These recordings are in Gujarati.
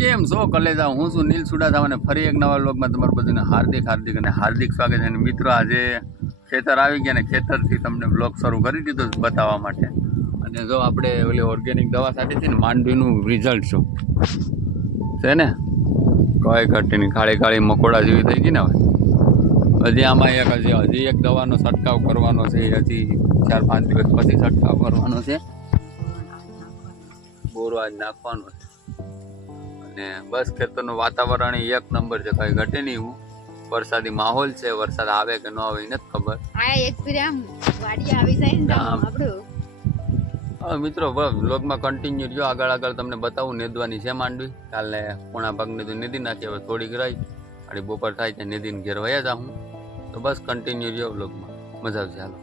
કેમ છો કલેજા? હું છું નીલ સુડાથા અને ફરી એક નવા વ્લોગમાં તમારું બધાને હાર્દિક સ્વાગત છે. અને મિત્રો આજે ખેતર આવી ગયા ને ખેતરથી તમને વ્લોગ શરૂ કરી દીધો બતાવવા માટે. અને જો આપણે ઓલી ઓર્ગેનિક દવા છાંટી હતી ને માંડવીનું રિઝલ્ટ શું છે ને, કોઈ ઘટીની ખાળી ખાળી મકોડા જેવી થઈ ગઈ ને. હવે હજી આમાં હજી એક દવાનો છંટકાવ કરવાનો છે. હજી 4-5 દિવસ પછી છંટકાવ કરવાનો છે. બોરો આજ નાખવાનો છે. ને બસ ખેતરનું વાતાવરણ એક નંબર છે, કઈ ઘટે નહીં. હું વરસાદી માહોલ છે, વરસાદ આવે કે ન આવે નથી ખબર. મિત્રો વ્લોગમાં કન્ટિન્યુ રહ્યો, આગળ તમને બતાવું. નેદવાની છે માંડવી, કાલે પોણા ભાગને તો નેદી નાખી, હવે થોડીક રહી અને બપોર થાય ત્યાં નેદીને ઘેર વયા જાઉં. તો બસ કન્ટિન્યુ રહ્યો વ્લોગમાં, મજા આવશે. હાલો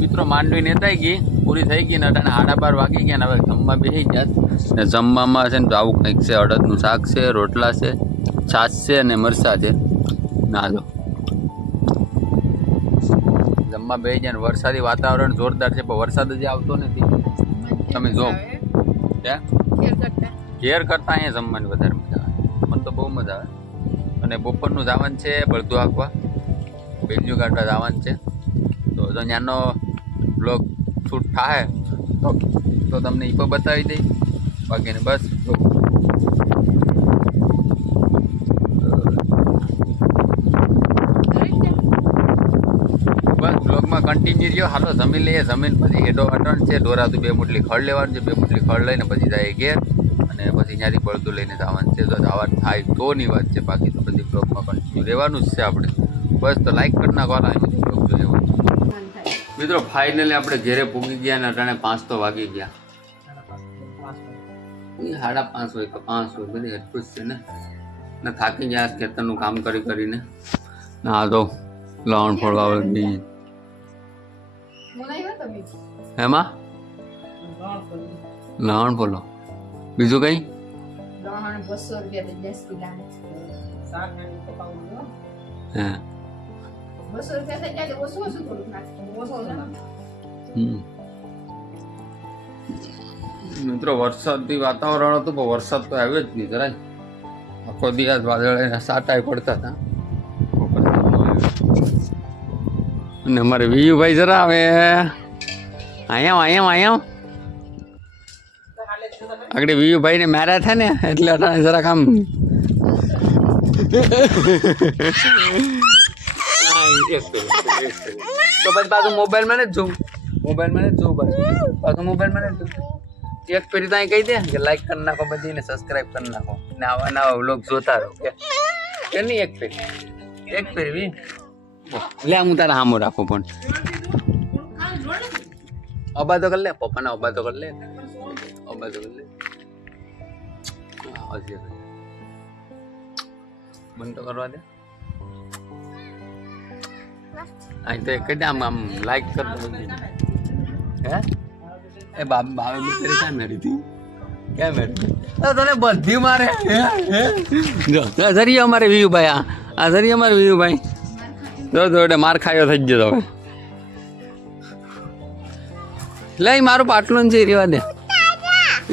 મિત્રો, માંડવી નેતાઈ ગઈ, પૂરી થઈ ગઈ ને અટાણે 12:30 વાગી ગયા ને હવે જમવા બેસી ગયા. ને જમવામાં છે ને તો આવું કંઈક છે, અડદનું શાક છે, રોટલા છે, છાશ છે અને મરચાં છે. ના જો જમવા બેસી ગયા ને વરસાદી વાતાવરણ જોરદાર છે, પણ વરસાદ જ આવતો નથી. તમે જો ઘેર કરતા અહીંયા જમવાની વધારે મજા આવે, મને તો બહુ મજા આવે. અને બપોરનું જવાનું છે બળદું હાંકવા, બેલ્યું કાઢવા જવાનું છે. તો જો ત્યાંનો બ્લોગ શૂટ થાય તો તમને એ પણ બતાવી દઈ. બાકીને બસ બ્લોગમાં કન્ટિન્યુ રહ્યો. હાલો જમીન લઈએ, જમીન પછી હેડો અટણ છે. ઢોરાતું 2 મુઠલી ખડ લેવાનું છે, 2 મુઠલી ખડ લઈને પછી જાય ઘેર અને પછી ત્યાંથી બળદું લઈને જવાનું છે. જો જવાનું થાય તોની વાત છે, બાકી તો બધી બ્લોગમાં કન્ટિન્યુ રહેવાનું જ છે આપણે. બસ તો લાઈક કરી નાખો. બ્લોગ જોયો મિત્રો, ફાઇનલી આપણે ઘેરે પૂગી ગયા ને અટાણે 5 તો વાગી ગયા. 5:30 હોય તો 5 હોય, બધી હેઠું જ છે ને થાકી ગયા ખેતરનું કામ કરીને. ના તો લવણ ફોડવા બી એમાં લવણ ફોલો, બીજું કઈ હે મિત્રો વરસાદી વાતાવરણ હતું પણ વરસાદ તો આવ્યો જ નહીં જરાય. આખો દિવસ વાદળે સાટાઈ પડતા હતા અને અમારે વિયુભાઈ જરા હવે અહીંયા આગળ વિયુભાઈ ને માર્યા થાય ને એટલે અટાણે જરાક આમ તો પછી પાછું મોબાઈલમાં જ જોઉં પાછું મોબાઈલમાં જ જોઉં. એક પેરી તો અહીં કહી દે કે લાઈક કરી નાખો બધી ને સબસ્ક્રાઈબ કરી નાખો ને આવા નવા વ્લોગ જોતા રહો કે નહીં. એક પેરી લે હું તારા હામો રાખો પણ અબા તો કર લે, પપ્પાના અબા તો કર લે. બંધ તો કરવા દે. અહીં તો એક જ આમ લાઈક કર દો. હે એ બાવે બિચારી ક્યાં મેરી હતી, તને બધી મારે. જો જરીએ અમારે વિયુભાઈ, આ જરીએ અમારે વિયુભાઈ જો એટલે માર ખાયો થઈ ગયો. હવે લઈ મારું પાટલું છે, રેવા દે.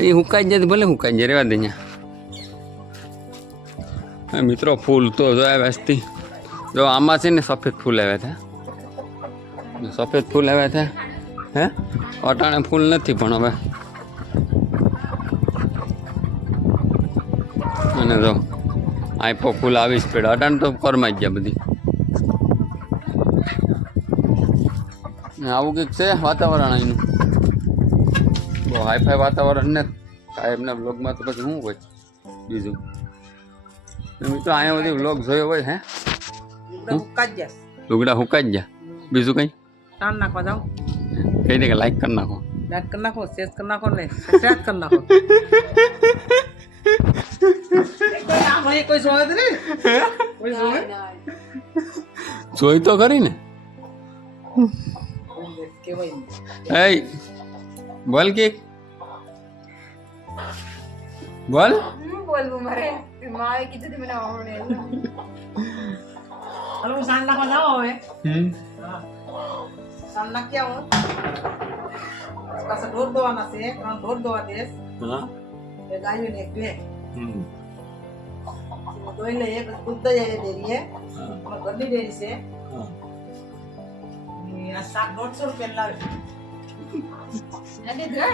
એ હુકાઈ જાય ભલે હુકાઈ જાય, રેવા દે અહીંયા. મિત્રો ફૂલ તો જો વ્યસ્તી જો આમાં છે ને સફેદ ફૂલ આવ્યા હતા, હે અટાણે ફૂલ નથી પણ હવે. અને જો આઈપો ફૂલ આવી જ પેડ અટાણે તો કરમાઈ ગયા બધી. આવું કંઈક છે વાતાવરણ અહીંનું, બહુ હાઈફાઈ વાતાવરણ ને સાહેબના વ્લોગમાં તો પછી શું હોય બીજું. મિત્રો અહીંયા બધી વ્લોગ જોયો હોય હે લુગડા હુકાઈ ગયા, બીજું કઈ નાખવા જાઓ કઈ દે કે લાઈક કરી નાખો, શેર કરી નાખો ને સબસ્ક્રાઇબ કરી નાખો. જોઈ તો ખરી ને. એ બોલ કે બોલ બોલવું મારે માએ કીધું તું મને આવડે. હાલો સાંજ નાખવા જાઓ હવે. સાંજ નાખી આવો. પાછા ઢોર દોવાના છે, ઢોર દોવા દેશ. હા ગાયું ને એક બે હમ. ધોઈ લે એક દૂધ દઈ ડેરી હે હા. ગરડી ડેરી છે હા. આ શાક 150 રૂપિયા લાવે અરે ધર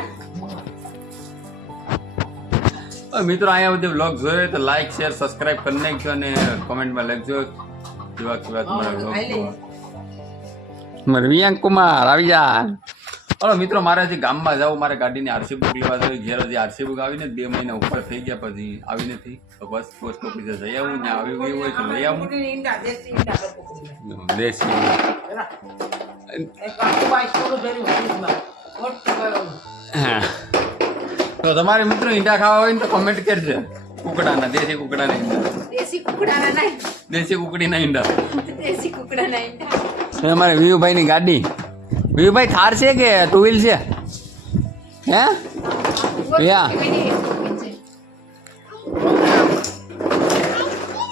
મિત્રો અહીંયા સુધી બ્લોગ જોયો તો લાઈક શેર સબસ્ક્રાઇબ કરી નાખજો અને કોમેન્ટમાં લખજો કેવા કેવા તમારા બ્લોગ મારે વિયાંક કુમાર આવી જા હલો મિત્રો મારે હજી ગામમાં જાવ મારે ગાડીની આરસી બુક લેવા જવી ઘેર હજી આરસી બુક આવીને 2 મહિના ઉપર થઈ ગયા પછી આવી નથી તો બસ પોસ્ટ ઓફિસે જઈ આવું ત્યાં આવી ગઈ હોય તો લઈ આવું ઈંડા દેશી ઈંડા કરતો દેશી એક આખું બાઈ થોડું ભર્યું ફ્રીજમાં મોટું ગયું હા તો તમારે મિત્રો ઈંડા ખાવા હોય ને તો કમેન્ટ કરજો કુકડાના દેશી કુકડાના ઈંડા દેશી કુકડાના નહીં દેશી કુકડીના ઈંડા દેશી કુકડાના ઈંડા એ અમારે વિયુભાઈની ગાડી વિયુભાઈ થાર છે કે ટુ વ્હીલ છે હે યા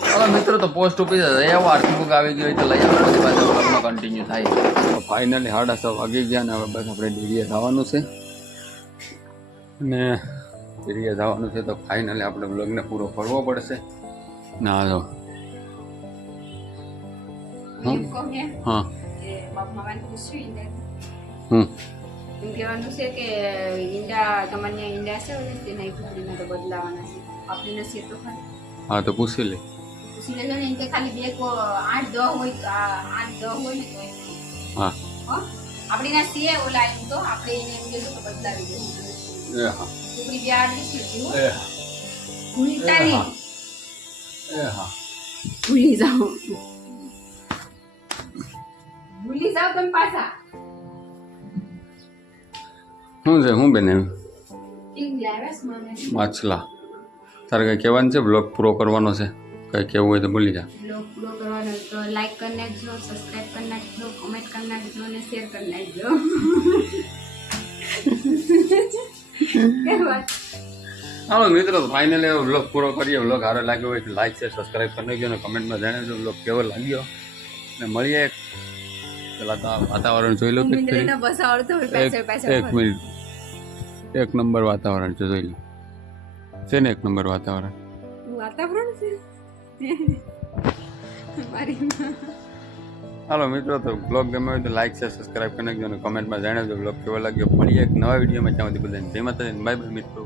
હવે મિત્રો તો પોસ્ટ ઓફિસ જઈ આવો આરસી બુક આવી ગઈ હોય તો લઈ આવો પછી પાછા બ્લોગમાં કન્ટિન્યુ થાય તો ફાઇનલી 6:30 વાગી ગયા ને હવે બસ આપણે ડેરીએ જવાનું છે ને ડેરીએ જવાનું છે તો ફાઇનલી આપણે બ્લોગને પૂરો કરવો પડશે ના જો એમ કહું ને હા કે બાપ મામાને પૂછ્યું ઈંડા હમ એમ કહેવાનું છે કે ઈંડા તમારે ઈંડા છે ને તે નહીં કુકડીના તો બદલાવાના છે આપણે નસીબ તો ખરી હા તો પૂછી લે પૂછી લેજો ને એમ કે ખાલી 8-10 હોય તો 8-10 હોય ને તો હા હો આપણી ના સીએ ઓલા એમ તો આપણે એને એમ કીધું તો બદલાવી દેવું એ હા કુકડી 2 આડી છે એ હા ભૂલતા નહીં એ હા ભૂલી જાઓ તમે પાછા શું છે હું બેન ઇંગ્લિશ મને માછલા તારે કંઈ કહેવાનું છે બ્લોગ પૂરો કરવાનો છે કંઈ કહેવું હોય તો બોલી જા બ્લોગ પૂરો કરવાનો હોય તો લાઈક કરી નાખજો સબસ્ક્રાઇબ કરી નાખજો કોમેન્ટ કરી નાખજો અને શેર કરી નાખજો કેમ વાત હાલો મિત્રો ફાઇનલી બ્લોગ પૂરો કરીએ બ્લોગ સારો લાગ્યો હોય તો લાઈક શેર સબસ્ક્રાઈબ કરી નાખજો અને કમેન્ટમાં જણાવજો બ્લોગ કેવો લાગ્યો અને મળીએ પેલા તો વાતાવરણ જોઈ લો કંઈક કરી. બસ આવડતું હોય પાછળ એક પાછળ મિનિટ એક નંબર વાતાવરણ છે જોઈ લો છે ને એક નંબર વાતાવરણ વાતાવરણ છે મારી હાલો મિત્રો તો બ્લોગ ગમે હોય તો લાઈક શેર સબસ્ક્રાઈબ કરી નાખજો અને કમેન્ટમાં જણાવજો બ્લોગ કેવો લાગ્યો મળીએ એક નવા વિડીયોમાં ત્યાં સુધી બધાને જય માતાજી બાય બાય મિત્રો